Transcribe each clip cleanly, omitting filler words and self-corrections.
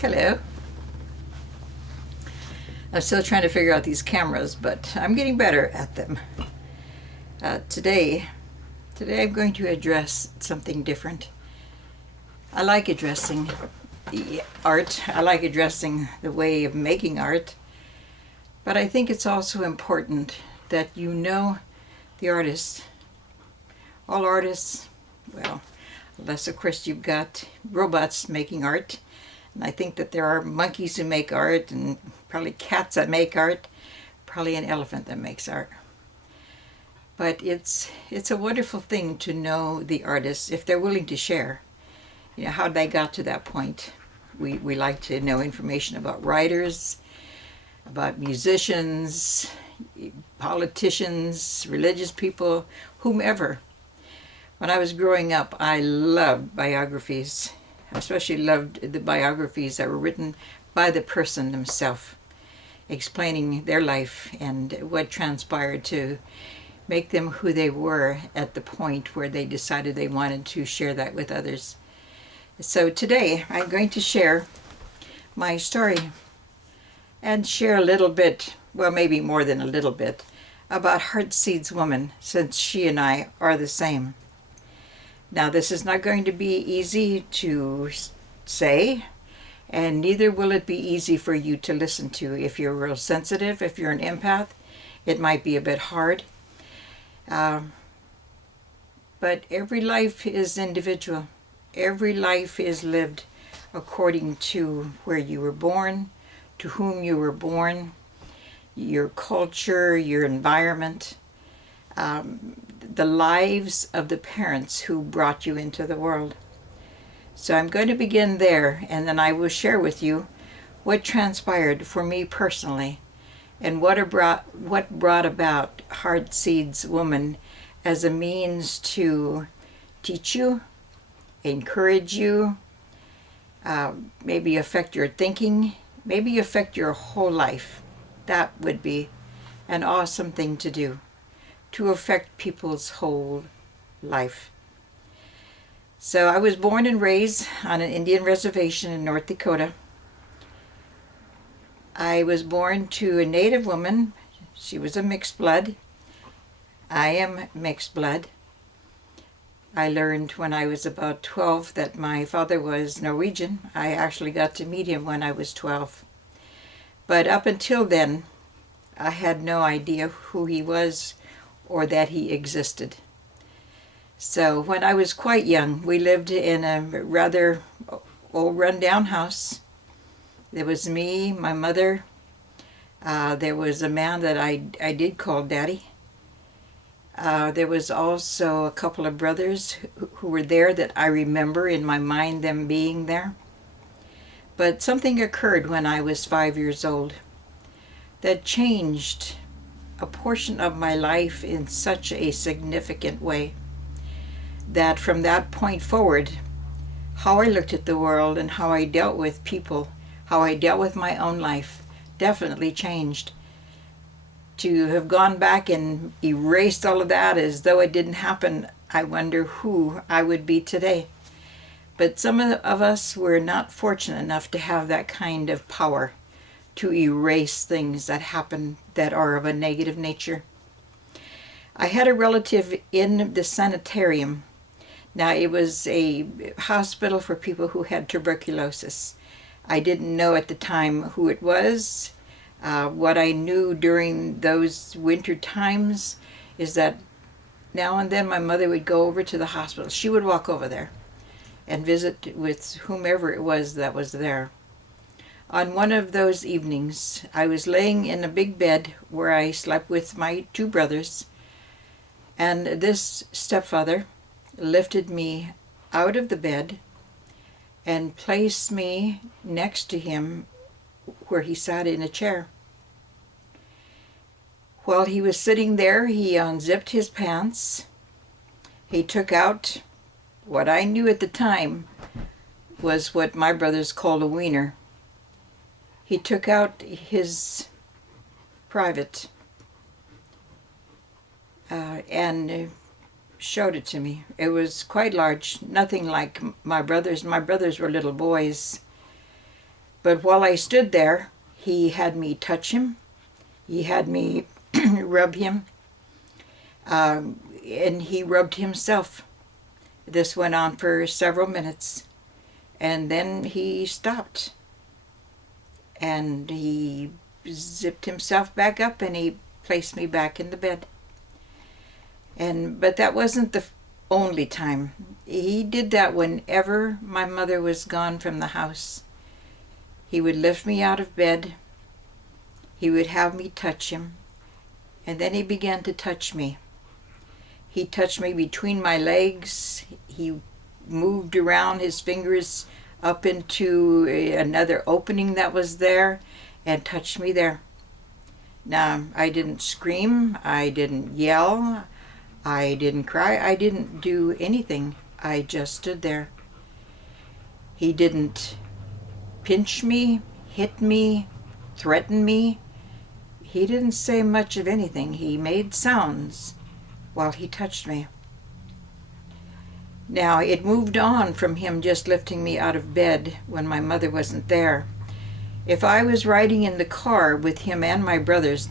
Hello. I'm still trying to figure out these cameras, but I'm getting better at them. Today I'm going to address something different. I like addressing the art. I like addressing the way of making art. But I think it's also important that you know the artist. All artists, well, unless of course you've got robots making art. And I think that there are monkeys who make art, and probably cats that make art, probably an elephant that makes art. But it's a wonderful thing to know the artists if they're willing to share, how they got to that point. We like to know information about writers, about musicians, politicians, religious people, whomever. When I was growing up, I loved biographies. I especially loved the biographies that were written by the person themselves, explaining their life and what transpired to make them who they were at the point where they decided they wanted to share that with others. So today I'm going to share my story and share a little bit, well, maybe more than a little bit, about Heartseed's woman, since she and I are the same. Now, this is not going to be easy to say, and neither will it be easy for you to listen to. If you're real sensitive, if you're an empath, it might be a bit hard. But every life is individual. Every life is lived according to where you were born, to whom you were born, your culture, your environment. The lives of the parents who brought you into the world. So I'm going to begin there, and then I will share with you what transpired for me personally, and what brought about Heartseed's woman as a means to teach you, encourage you, maybe affect your thinking, maybe affect your whole life. That would be an awesome thing to do, to affect people's whole life. So I was born and raised on an Indian reservation in North Dakota. I was born to a Native woman. She was a mixed blood. I am mixed blood. I learned when I was about 12 that my father was Norwegian. I actually got to meet him when I was 12. But up until then, I had no idea who he was or that he existed. So when I was quite young, we lived in a rather old run-down house. There was me, my mother. There was a man that I did call Daddy. There was also a couple of brothers who were there that I remember in my mind them being there. But something occurred when I was 5 years old that changed a portion of my life in such a significant way that from that point forward, how I looked at the world and how I dealt with people, how I dealt with my own life, definitely changed. To have gone back and erased all of that as though it didn't happen, I wonder who I would be today. But some of us were not fortunate enough to have that kind of power to erase things that happen that are of a negative nature. I had a relative in the sanitarium. Now, it was a hospital for people who had tuberculosis. I didn't know at the time who it was. What I knew during those winter times is that now and then my mother would go over to the hospital. She would walk over there and visit with whomever it was that was there. On one of those evenings, I was laying in a big bed where I slept with my two brothers, and this stepfather lifted me out of the bed and placed me next to him where he sat in a chair. While he was sitting there, he unzipped his pants. He took out what I knew at the time was what my brothers called a wiener. He took out his private and showed it to me. It was quite large, nothing like my brothers. My brothers were little boys. But while I stood there, he had me touch him. He had me rub him. And he rubbed himself. This went on for several minutes. And then he stopped. And he zipped himself back up and he placed me back in the bed. But that wasn't the only time. He did that whenever my mother was gone from the house. He would lift me out of bed. He would have me touch him. And then he began to touch me. He touched me between my legs. He moved around his fingers up into another opening that was there and touched me there. Now, I didn't scream. I didn't yell. I didn't cry. I didn't do anything. I just stood there. He didn't pinch me, hit me, threaten me. He didn't say much of anything. He made sounds while he touched me. Now, it moved on from him just lifting me out of bed when my mother wasn't there. If I was riding in the car with him and my brothers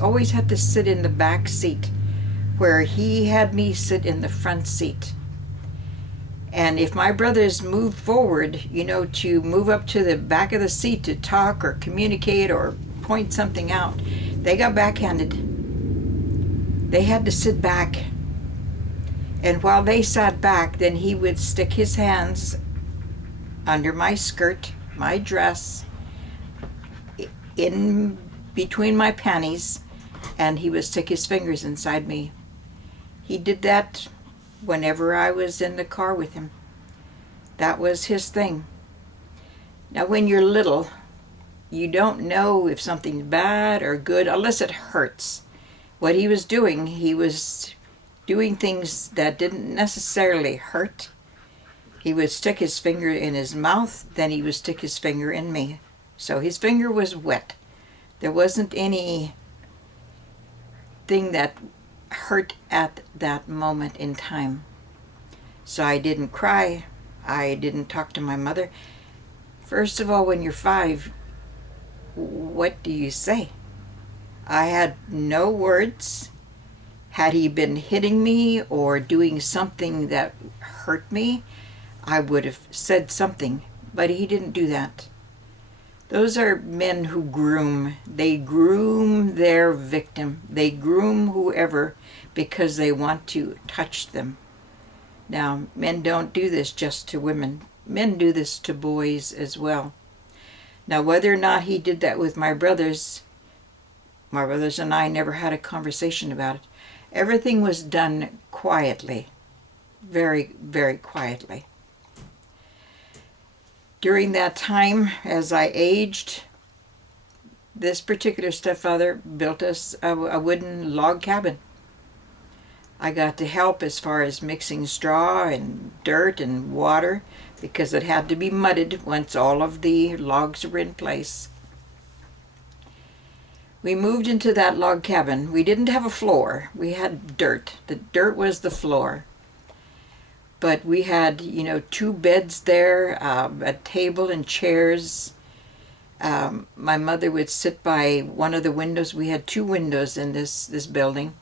always had to sit in the back seat, where he had me sit in the front seat. And if my brothers moved forward, to move up to the back of the seat to talk or communicate or point something out, they got backhanded. They had to sit back. And while they sat back, then he would stick his hands under my skirt, my dress, in between my panties, and he would stick his fingers inside me. He did that whenever I was in the car with him. That was his thing. Now, when you're little, you don't know if something's bad or good unless it hurts. What he was doing things that didn't necessarily hurt. He would stick his finger in his mouth, then he would stick his finger in me. So his finger was wet. There wasn't anything that hurt at that moment in time. So I didn't cry. I didn't talk to my mother. First of all, when you're 5, what do you say? I had no words. Had he been hitting me or doing something that hurt me, I would have said something, but he didn't do that. Those are men who groom. They groom their victim. They groom whoever because they want to touch them. Now, men don't do this just to women. Men do this to boys as well. Now, whether or not he did that with my brothers and I never had a conversation about it. Everything was done quietly, very, very quietly. During that time, as I aged, this particular stepfather built us a wooden log cabin. I got to help as far as mixing straw and dirt and water because it had to be mudded once all of the logs were in place. We moved into that log cabin. We didn't have a floor. We had dirt. The dirt was the floor. But we had, 2 beds there, a table and chairs. My mother would sit by one of the windows. We had 2 windows in this building.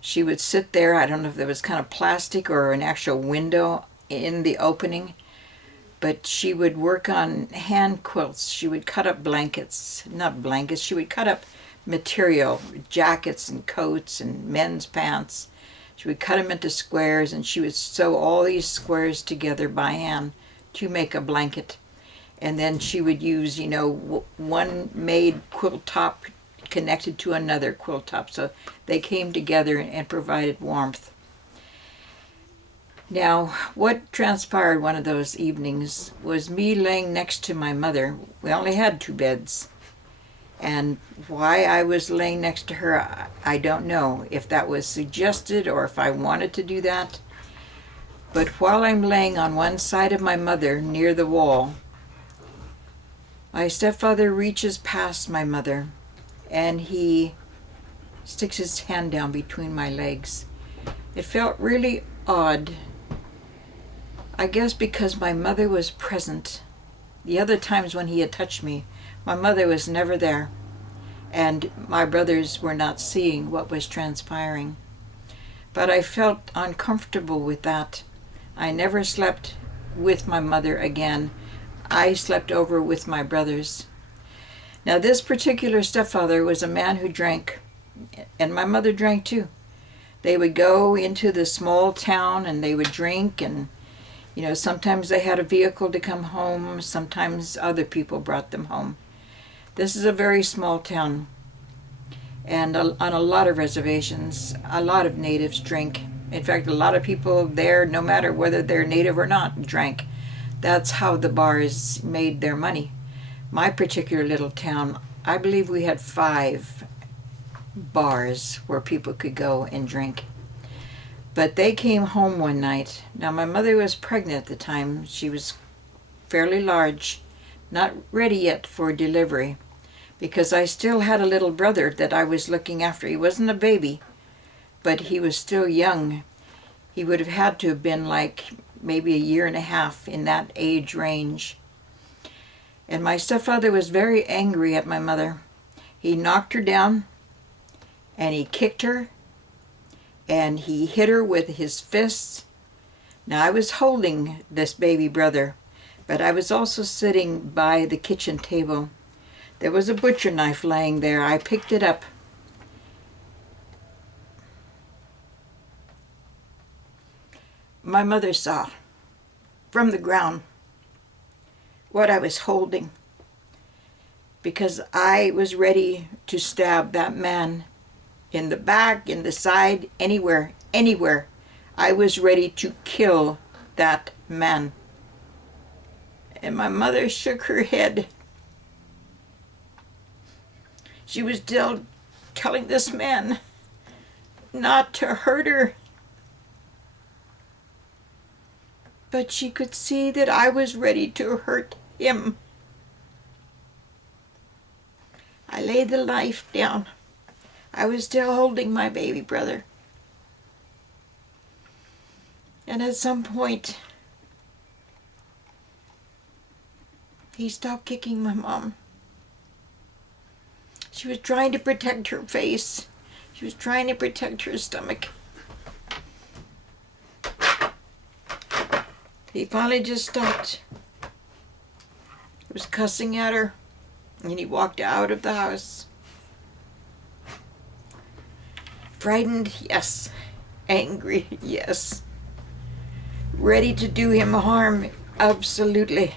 She would sit there. I don't know if there was kind of plastic or an actual window in the opening. But she would work on hand quilts. She would cut up she would cut up material, jackets and coats and men's pants. She would cut them into squares, and she would sew all these squares together by hand to make a blanket. And then she would use, one made quilt top connected to another quilt top. So they came together and provided warmth. Now, what transpired one of those evenings was me laying next to my mother. We only had 2 beds. And why I was laying next to her, I don't know if that was suggested or if I wanted to do that. But while I'm laying on one side of my mother near the wall, my stepfather reaches past my mother and he sticks his hand down between my legs. It felt really odd. I guess because my mother was present. The other times when he had touched me, my mother was never there, and my brothers were not seeing what was transpiring. But I felt uncomfortable with that. I never slept with my mother again. I slept over with my brothers. Now, this particular stepfather was a man who drank, and my mother drank too. They would go into the small town and they would drink, and sometimes they had a vehicle to come home, sometimes other people brought them home. This is a very small town, and on a lot of reservations, a lot of natives drink. In fact, a lot of people there, no matter whether they're native or not, drank. That's how the bars made their money. My particular little town, I believe we had 5 bars where people could go and drink. But they came home one night. Now, my mother was pregnant at the time. She was fairly large, not ready yet for delivery, because I still had a little brother that I was looking after. He wasn't a baby, but he was still young. He would have had to have been like maybe a year and a half, in that age range. And my stepfather was very angry at my mother. He knocked her down, and he kicked her, and he hit her with his fists. Now, I was holding this baby brother, but I was also sitting by the kitchen table. There was a butcher knife laying there. I picked it up. My mother saw from the ground what I was holding, because I was ready to stab that man in the back, in the side, anywhere. I was ready to kill that man. And my mother shook her head. She was still telling this man not to hurt her. But she could see that I was ready to hurt him. I laid the knife down. I was still holding my baby brother. And at some point, he stopped kicking my mom. She was trying to protect her face. She was trying to protect her stomach. He finally just stopped. He was cussing at her, and he walked out of the house. Frightened, yes. Angry, yes. Ready to do him harm, absolutely.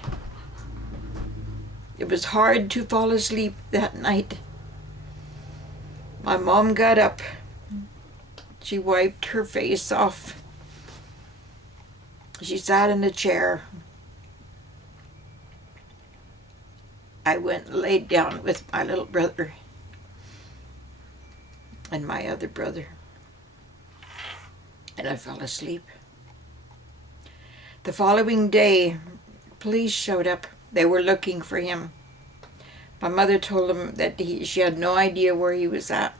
It was hard to fall asleep that night. My mom got up. She wiped her face off. She sat in a chair. I went and laid down with my little brother and my other brother, and I fell asleep. The following day, police showed up. They were looking for him. My mother told them that she had no idea where he was at.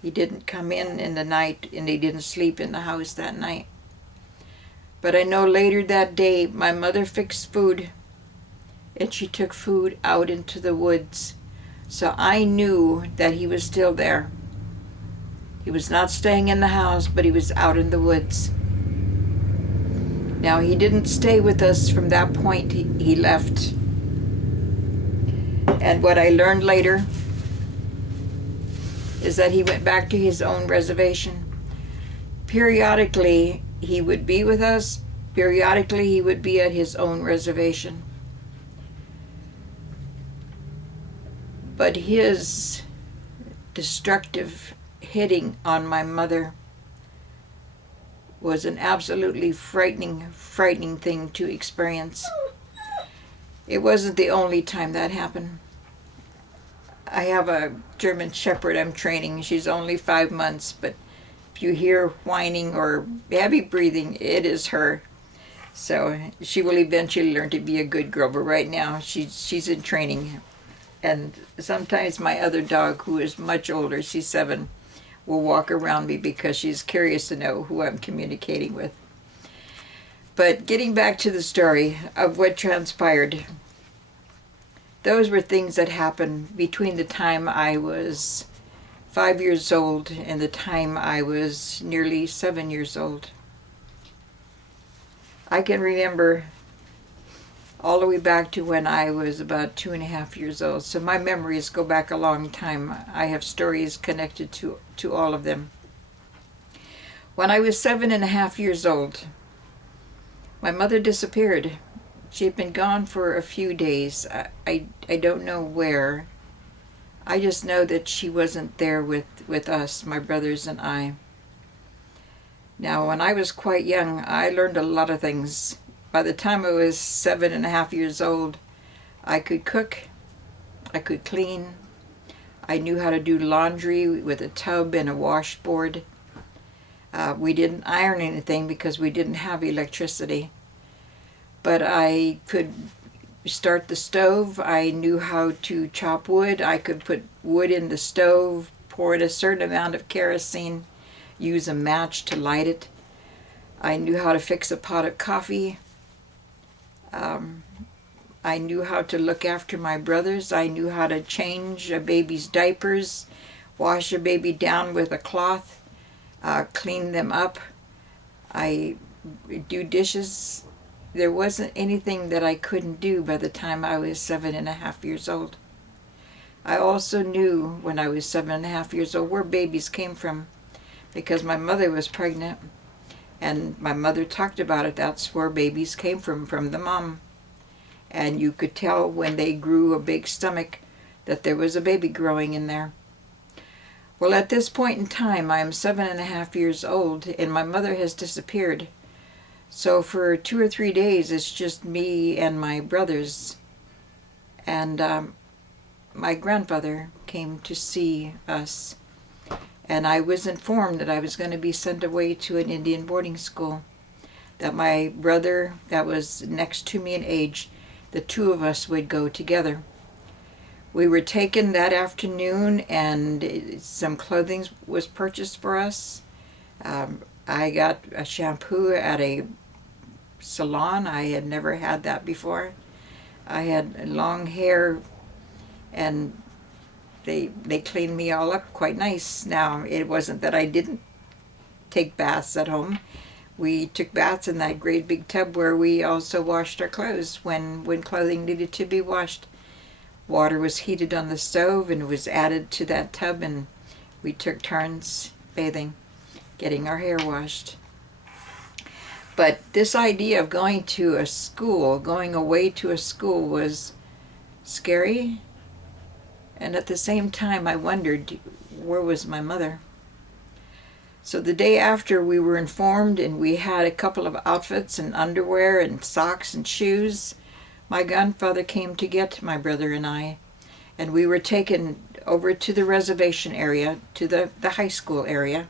He didn't come in the night, and he didn't sleep in the house that night. But I know later that day, my mother fixed food, and she took food out into the woods. So I knew that he was still there. He was not staying in the house, but he was out in the woods. Now, he didn't stay with us from that point. He left. And what I learned later is that he went back to his own reservation. Periodically, he would be with us. Periodically, he would be at his own reservation. But his destructive hitting on my mother was an absolutely frightening thing to experience. It wasn't the only time that happened. I have a German Shepherd I'm training. She's only 5 months, but if you hear whining or heavy breathing, it is her. So she will eventually learn to be a good girl, but right now she's in training. And sometimes my other dog, who is much older, she's 7, will walk around me because she's curious to know who I'm communicating with. But getting back to the story of what transpired, those were things that happened between the time I was 5 years old and the time I was nearly 7 years old. I can remember all the way back to when I was about 2.5 years old. So my memories go back a long time. I have stories connected to all of them. When I was 7.5 years old, my mother disappeared. She had been gone for a few days. I don't know where. I just know that she wasn't there with us, my brothers and I. Now, when I was quite young, I learned a lot of things. By the time I was 7.5 years old, I could cook, I could clean, I knew how to do laundry with a tub and a washboard. We didn't iron anything because we didn't have electricity. But I could start the stove. I knew how to chop wood. I could put wood in the stove, pour in a certain amount of kerosene, use a match to light it. I knew how to fix a pot of coffee. I knew how to look after my brothers. I knew how to change a baby's diapers, wash a baby down with a cloth, clean them up. I do dishes. There wasn't anything that I couldn't do by the time I was 7.5 years old. I also knew when I was 7.5 years old where babies came from because my mother was pregnant and my mother talked about it. That's where babies came from the mom. And you could tell when they grew a big stomach that there was a baby growing in there. Well, at this point in time, I am 7.5 years old and my mother has disappeared. So for 2 or 3 days, it's just me and my brothers. And my grandfather came to see us. And I was informed that I was going to be sent away to an Indian boarding school. That my brother, that was next to me in age, the two of us would go together. We were taken that afternoon and some clothing was purchased for us. I got a shampoo at a salon. I had never had that before. I had long hair and they cleaned me all up quite nice. Now, it wasn't that I didn't take baths at home. We took baths in that great big tub where we also washed our clothes when clothing needed to be washed. Water was heated on the stove and was added to that tub, and we took turns bathing, getting our hair washed. But this idea of going to a school, going away to a school, was scary. And at the same time, I wondered, where was my mother? So the day after, we were informed and we had a couple of outfits and underwear and socks and shoes. My grandfather came to get my brother and I, and we were taken over to the reservation area, to the high school area,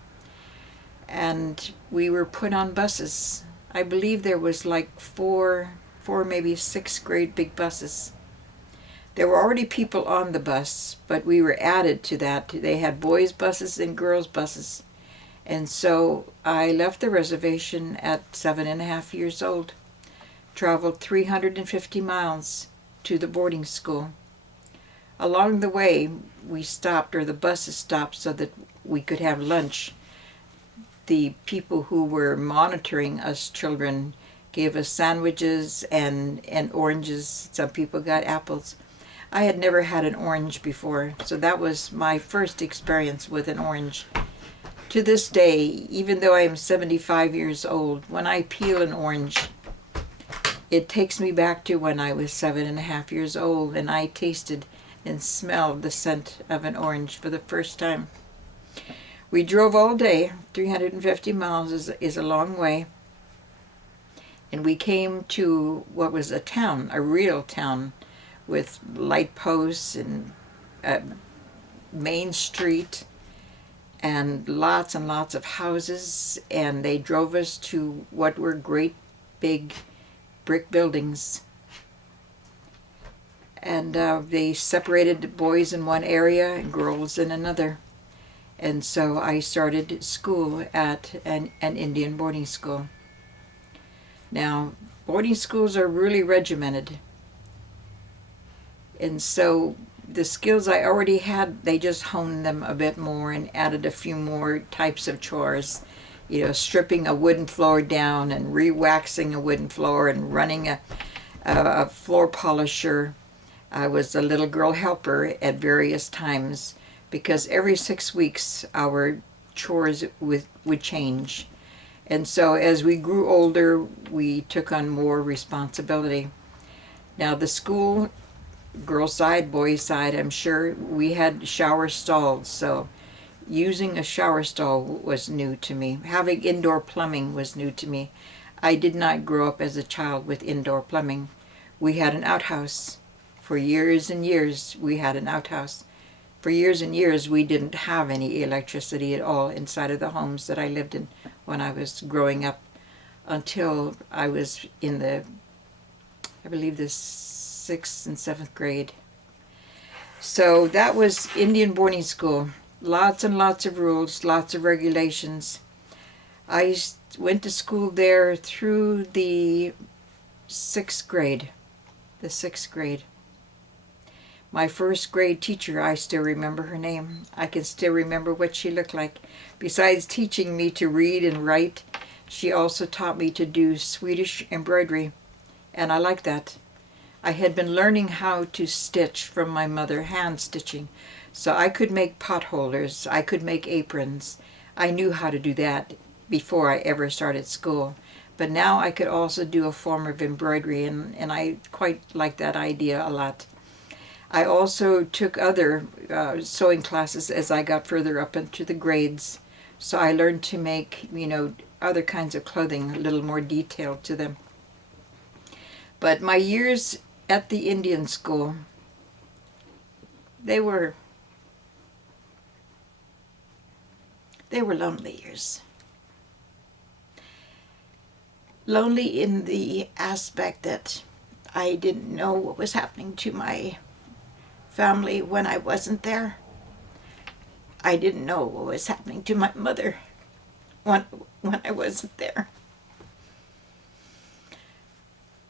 and we were put on buses. I believe there was like four, maybe 6 great big buses. There were already people on the bus, but we were added to that. They had boys' buses and girls' buses. And so I left the reservation at 7.5 years old, traveled 350 miles to the boarding school. Along the way, we stopped, or the buses stopped, so that we could have lunch. The people who were monitoring us children gave us sandwiches and oranges. Some people got apples. I had never had an orange before, so that was my first experience with an orange. To this day, even though I am 75 years old, when I peel an orange, it takes me back to when I was 7.5 years old and I tasted and smelled the scent of an orange for the first time. We drove all day. 350 miles is a long way. And we came to what was a town, a real town, with light posts and Main Street and lots of houses, and they drove us to what were great big brick buildings. And they separated boys in one area and girls in another. And so I started school at an Indian boarding school. Now, boarding schools are really regimented. And so the skills I already had, they just honed them a bit more and added a few more types of chores. Stripping a wooden floor down and re-waxing a wooden floor and running a floor polisher. I was a little girl helper at various times because every 6 weeks our chores would change. And so as we grew older, we took on more responsibility. Now the school, girls' side, boys' side, I'm sure we had shower stalls, so using a shower stall was new to me. Having indoor plumbing was new to me. I did not grow up as a child with indoor plumbing. We had an outhouse. For years and years, we had an outhouse. For years and years, we didn't have any electricity at all inside of the homes that I lived in when I was growing up, until I was in I believe the 6th and 7th grade. So that was Indian boarding school. Lots and lots of rules, lots of regulations. I went to school there through the 6th grade. The 6th grade. My first grade teacher, I still remember her name. I can still remember what she looked like. Besides teaching me to read and write, she also taught me to do Swedish embroidery, and I liked that. I had been learning how to stitch from my mother, hand stitching. So I could make pot holders, I could make aprons. I knew how to do that before I ever started school. But now I could also do a form of embroidery, and I quite like that idea a lot. I also took other sewing classes as I got further up into the grades. So I learned to make, other kinds of clothing, a little more detailed to them. But my years at the Indian school, they were lonely years. Lonely in the aspect that I didn't know what was happening to my family when I wasn't there. I didn't know what was happening to my mother when I wasn't there.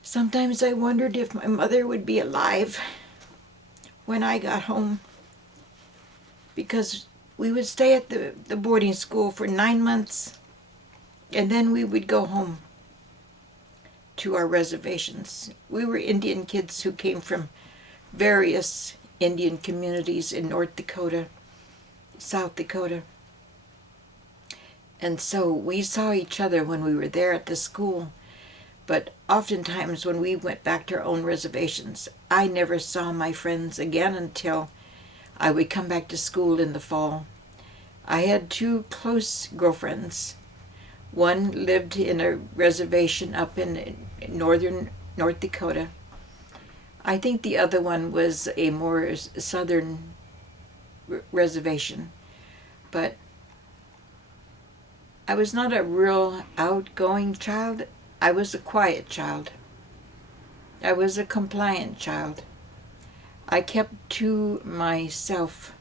Sometimes I wondered if my mother would be alive when I got home, because we would stay at the boarding school for 9 months, and then we would go home to our reservations. We were Indian kids who came from various Indian communities in North Dakota, South Dakota. And so we saw each other when we were there at the school, but oftentimes when we went back to our own reservations, I never saw my friends again until I would come back to school in the fall. I had 2 close girlfriends. One lived in a reservation up in northern North Dakota. I think the other one was a more southern reservation. But I was not a real outgoing child. I was a quiet child. I was a compliant child. I kept to myself.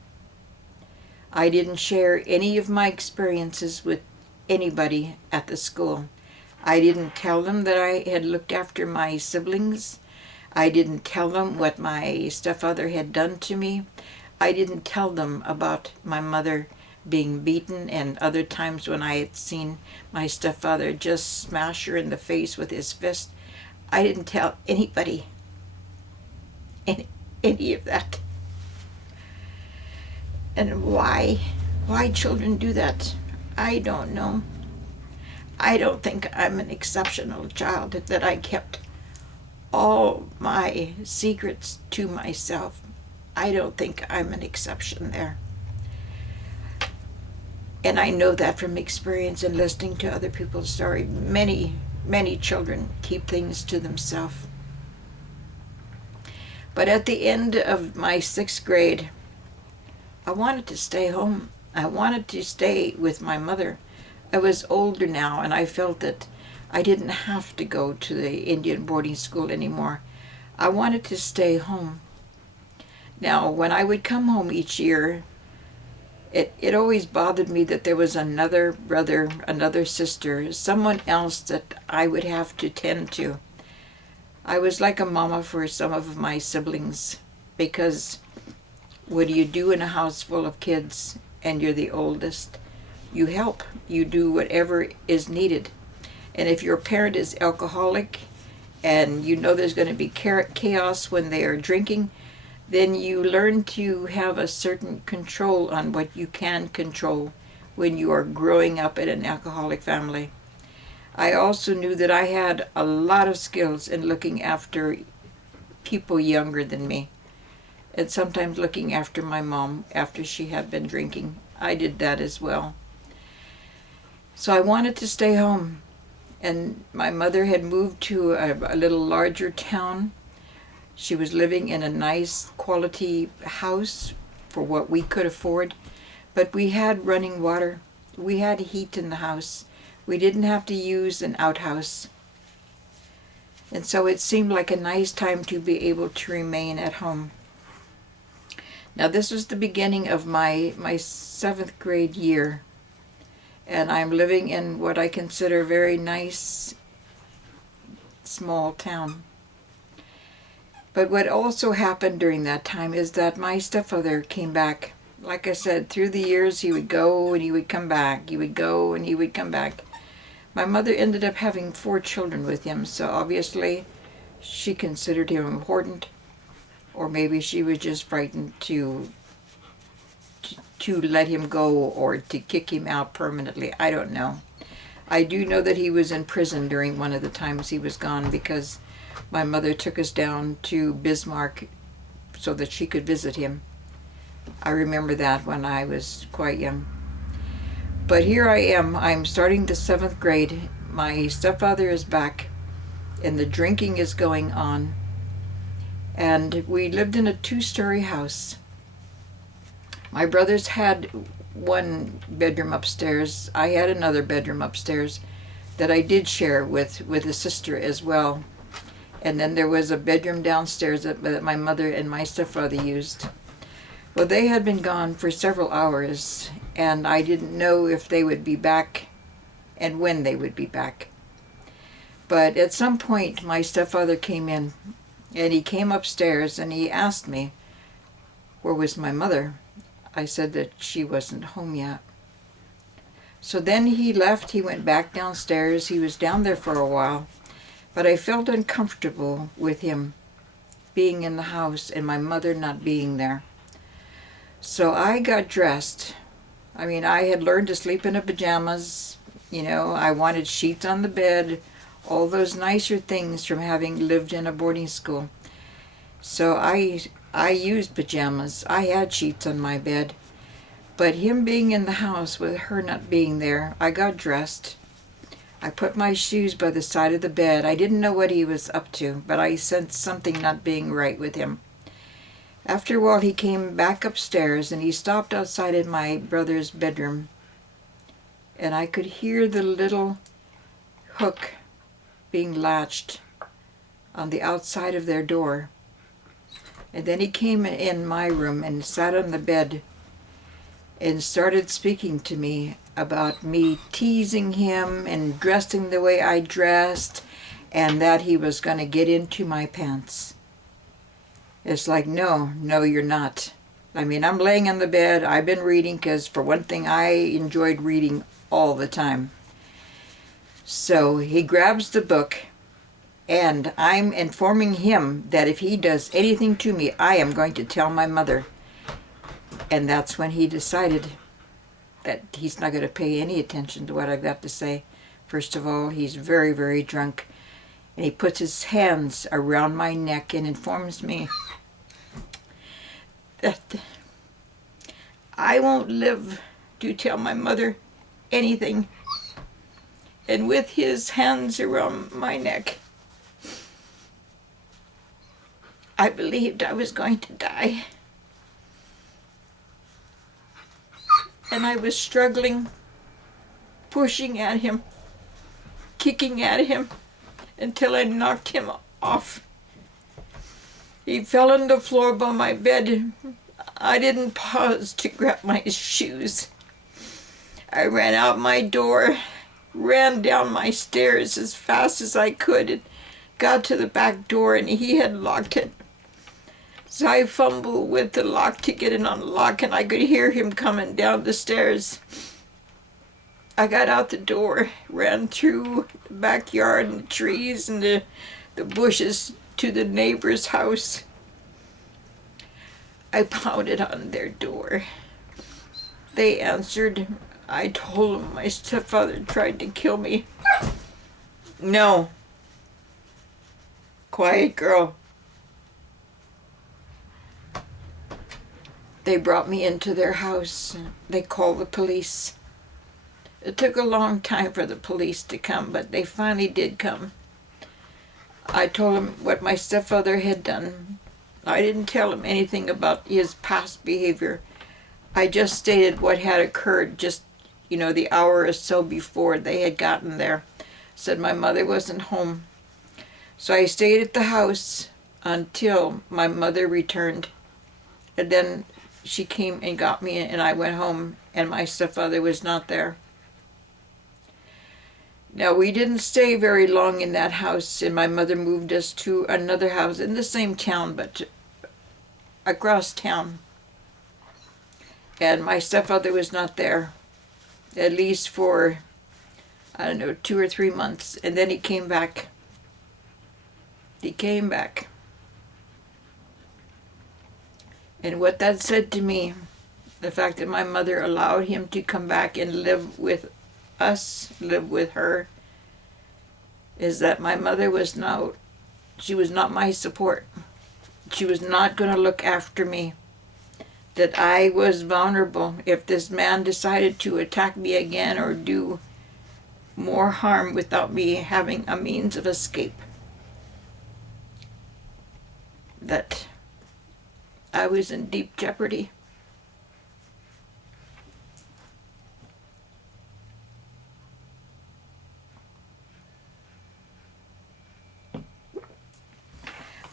I didn't share any of my experiences with anybody at the school. I didn't tell them that I had looked after my siblings. I didn't tell them what my stepfather had done to me. I didn't tell them about my mother being beaten, and other times when I had seen my stepfather just smash her in the face with his fist. I didn't tell anybody any of that. And why children do that, I don't know. I don't think I'm an exceptional child, that I kept all my secrets to myself. I don't think I'm an exception there. And I know that from experience and listening to other people's story. Many children keep things to themselves. But at the end of my 6th grade, I wanted to stay home. I wanted to stay with my mother. I was older now, and I felt that I didn't have to go to the Indian boarding school anymore. I wanted to stay home. Now, when I would come home each year, It always bothered me that there was another brother, another sister, someone else that I would have to tend to. I was like a mama for some of my siblings, because what do you do in a house full of kids and you're the oldest? You help. You do whatever is needed. And if your parent is alcoholic and you know there's going to be chaos when they are drinking, then you learn to have a certain control on what you can control when you are growing up in an alcoholic family. I also knew that I had a lot of skills in looking after people younger than me, and sometimes looking after my mom after she had been drinking. I did that as well. So I wanted to stay home, and my mother had moved to a little larger town. She was living in a nice quality house for what we could afford, but we had running water. We had heat in the house. We didn't have to use an outhouse. And so it seemed like a nice time to be able to remain at home. Now this was the beginning of my 7th grade year, and I'm living in what I consider a very nice small town. But what also happened during that time is that my stepfather came back. Like I said, through the years he would go and he would come back. He would go and he would come back. My mother ended up having 4 children with him, so obviously she considered him important, or maybe she was just frightened to let him go or to kick him out permanently. I don't know. I do know that he was in prison during one of the times he was gone, because my mother took us down to Bismarck so that she could visit him. I remember that when I was quite young. But here I am. I'm starting the 7th grade. My stepfather is back, and the drinking is going on. And we lived in a 2-story house. My brothers had 1 bedroom upstairs. I had another bedroom upstairs that I did share with a sister as well. And then there was a bedroom downstairs that my mother and my stepfather used. Well, they had been gone for several hours, and I didn't know if they would be back and when they would be back. But at some point, my stepfather came in, and he came upstairs, and he asked me, where was my mother? I said that she wasn't home yet. So then he left. He went back downstairs. He was down there for a while, but I felt uncomfortable with him being in the house and my mother not being there. So I got dressed. I mean, I had learned to sleep in pajamas. You know, I wanted sheets on the bed, all those nicer things from having lived in a boarding school. So I used pajamas. I had sheets on my bed. But him being in the house with her not being there, I got dressed. I put my shoes by the side of the bed. I didn't know what he was up to, but I sensed something not being right with him. After a while, he came back upstairs, and he stopped outside in my brother's bedroom. And I could hear the little hook being latched on the outside of their door. And then he came in my room and sat on the bed and started speaking to me about me teasing him and dressing the way I dressed, and that he was going to get into my pants. It's like, no, you're not. I mean, I'm laying on the bed. I've been reading because, for one thing, I enjoyed reading all the time. So he grabs the book, and I'm informing him that if he does anything to me, I am going to tell my mother. And that's when he decided that he's not going to pay any attention to what I've got to say. First of all, he's very, very drunk. And he puts his hands around my neck and informs me that I won't live to tell my mother anything. And with his hands around my neck, I believed I was going to die. And I was struggling, pushing at him, kicking at him, until I knocked him off. He fell on the floor by my bed. I didn't pause to grab my shoes. I ran out my door, ran down my stairs as fast as I could, and got to the back door, and he had locked it. So I fumbled with the lock to get it unlocked, and I could hear him coming down the stairs. I got out the door, ran through the backyard and the trees and the bushes to the neighbor's house. I pounded on their door. They answered. I told them my stepfather tried to kill me. No. Quiet girl. They brought me into their house. They called the police. It took a long time for the police to come, but they finally did come. I told them what my stepfather had done. I didn't tell him anything about his past behavior. I just stated what had occurred just, the hour or so before they had gotten there. Said my mother wasn't home. So I stayed at the house until my mother returned. And then she came and got me, and I went home, and my stepfather was not there. Now, we didn't stay very long in that house, and my mother moved us to another house in the same town, but across town. And my stepfather was not there, at least for, 2 or 3 months. And then he came back. He came back. And what that said to me, the fact that my mother allowed him to come back and live with us, live with her, is that my mother was not my support. She was not going to look after me. That I was vulnerable if this man decided to attack me again or do more harm without me having a means of escape. That I was in deep jeopardy.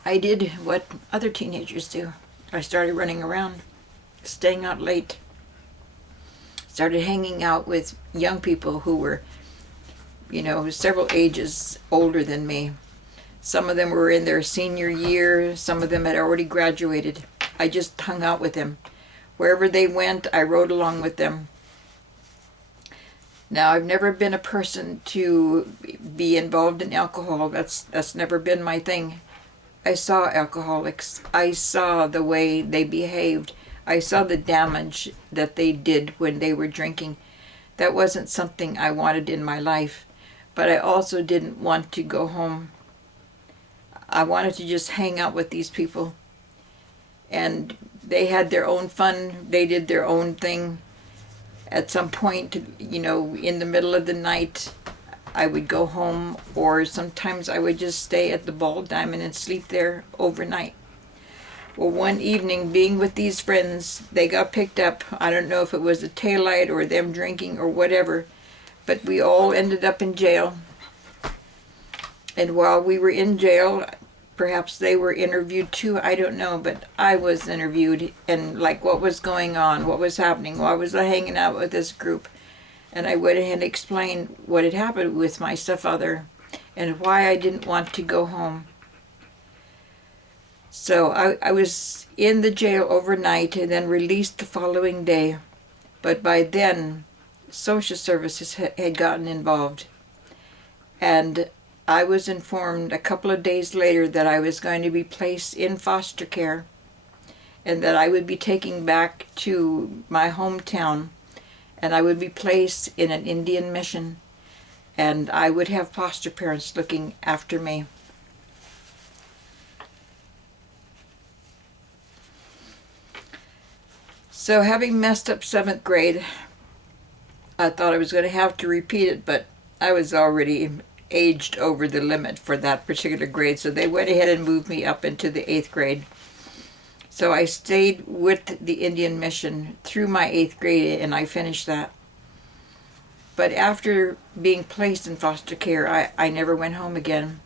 I did what other teenagers do. I started running around, staying out late. Started hanging out with young people who were, several ages older than me. Some of them were in their senior year. Some of them had already graduated. I just hung out with them. Wherever they went, I rode along with them. Now, I've never been a person to be involved in alcohol. That's never been my thing. I saw alcoholics. I saw the way they behaved. I saw the damage that they did when they were drinking. That wasn't something I wanted in my life. But I also didn't want to go home. I wanted to just hang out with these people. And they had their own fun. They did their own thing. At some point, in the middle of the night, I would go home, or sometimes I would just stay at the Ball Diamond and sleep there overnight. Well, one evening, being with these friends, they got picked up. I don't know if it was a taillight or them drinking or whatever, but we all ended up in jail. And while we were in jail, perhaps they were interviewed too, I don't know, but I was interviewed, and what was going on, what was happening, why was I hanging out with this group? And I went ahead and explained what had happened with my stepfather and why I didn't want to go home. So I was in the jail overnight and then released the following day. But by then, social services had gotten involved. And I was informed a couple of days later that I was going to be placed in foster care and that I would be taken back to my hometown. And I would be placed in an Indian mission, and I would have foster parents looking after me. So having messed up 7th grade, I thought I was going to have to repeat it, but I was already aged over the limit for that particular grade, so they went ahead and moved me up into the 8th grade. So I stayed with the Indian mission through my 8th grade, and I finished that. But after being placed in foster care, I never went home again.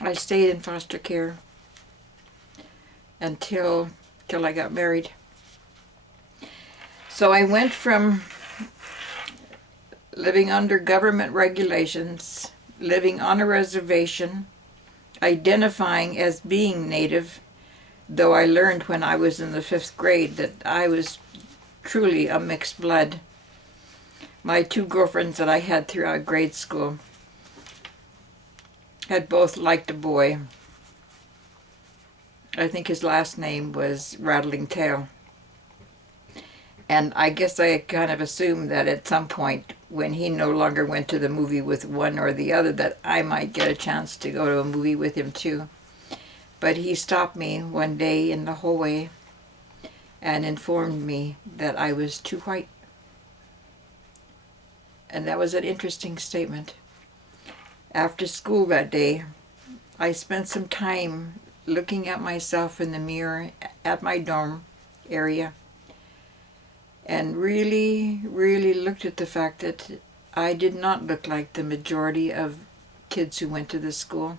I stayed in foster care until till I got married. So I went from living under government regulations, living on a reservation, identifying as being Native, though I learned when I was in the 5th grade that I was truly a mixed blood. My 2 girlfriends that I had throughout grade school had both liked a boy. I think his last name was Rattling Tail. And I guess I kind of assumed that at some point, when he no longer went to the movie with one or the other, that I might get a chance to go to a movie with him too. But he stopped me one day in the hallway and informed me that I was too white. And that was an interesting statement. After school that day, I spent some time looking at myself in the mirror at my dorm area and really, really looked at the fact that I did not look like the majority of kids who went to this school.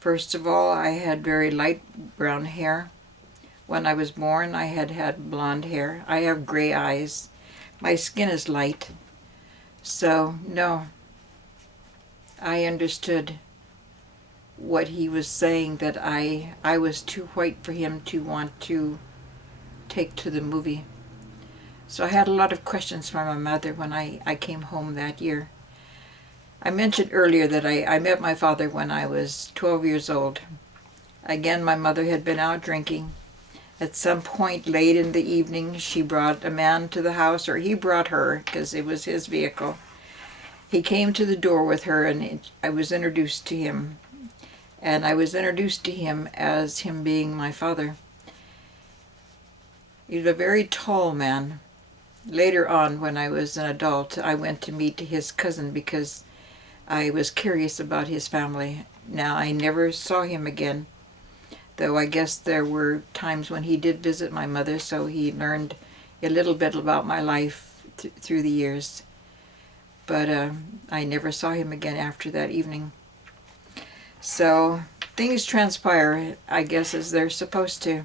First of all, I had very light brown hair. When I was born, I had blonde hair. I have gray eyes. My skin is light. So, no, I understood what he was saying, that I was too white for him to want to take to the movie. So I had a lot of questions from my mother when I came home that year. I mentioned earlier that I met my father when I was 12 years old. Again, my mother had been out drinking. At some point late in the evening, she brought a man to the house, or he brought her, because it was his vehicle. He came to the door with her, and I was introduced to him. And I was introduced to him as him being my father. He was a very tall man. Later on, when I was an adult, I went to meet his cousin because I was curious about his family. Now, I never saw him again, though I guess there were times when he did visit my mother, so he learned a little bit about my life through the years. But I never saw him again after that evening. So things transpire, I guess, as they're supposed to.